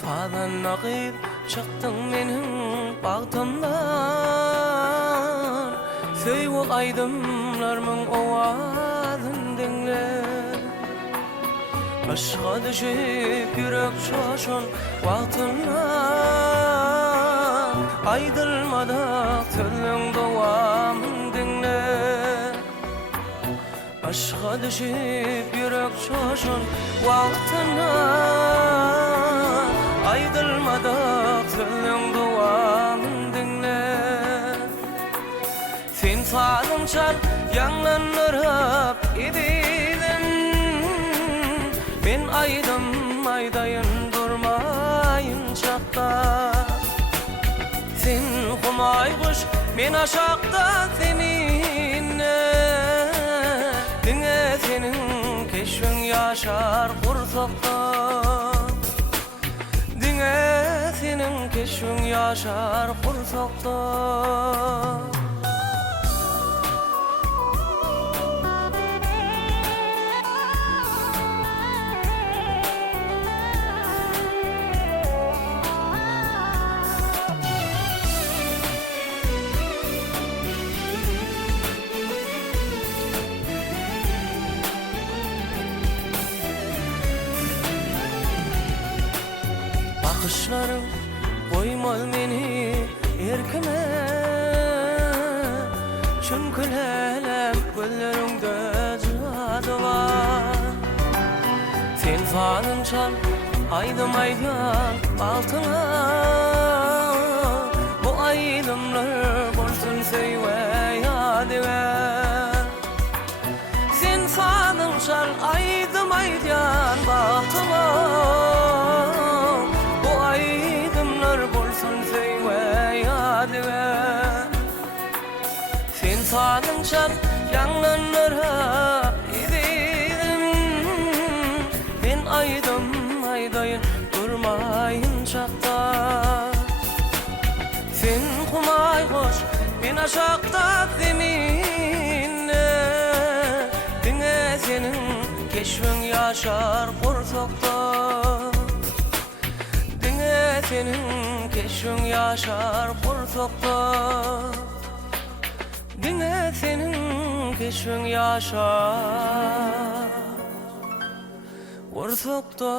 Falan naqib çıktın menin bagtymdan. Söýüp aydymlarymyň owazyn dinle. Aşka düşüp yürek şoşun wagtyndan. Aydylmadak türlüň dowamyn dinle. Aşka düşüp yürek şoşun wagtyndan. Aydylmadak türlüň dowamyn dinle. Sen falym çal ýanglanýar idin. Men aydym aýdaýyn durmaýyn çakda. Sen humay kuş men aşakda seninle. Diňe seniň keşfin ýaşar gursakda. Diňe seniň keşfin ýaşar gursakda. Bakışlarım koymal meni erkime. Çünkü lelem güllerimde cadı var. Sen falym çal aydym aýdan baltyna. Bu aydymlar bolsun söýwe ýadywer. Sen falym çal aydym aýdan baltyna. Sen falym çal ýanglanýar idin. Men aýdym aýdaýyn durmaýyn çakda. Sen humay goş men aşakda seninle. Diňe seniň keşfin ýaşar gursakda. Senin keşfin ýaşar gursakda. Diňe senin keşfin ýaşar gursakda.